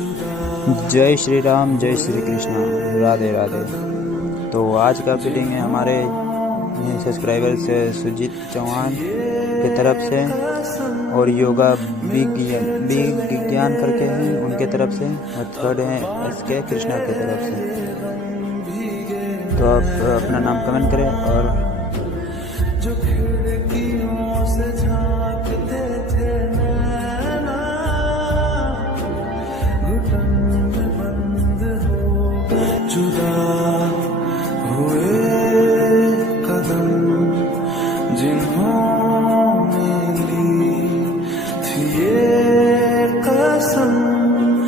जय श्री राम, जय श्री कृष्णा, राधे राधे। तो आज का फीलिंग है हमारे सब्सक्राइबर से सुजीत चौहान की तरफ से और योगा विज्ञान करके हैं उनके तरफ से, और थर्ड है SK कृष्णा की तरफ से। तो आप अपना नाम कमेंट करें। और जो खिड़कियों से झांकते थे नैना, घुटन में बंद हो जुदा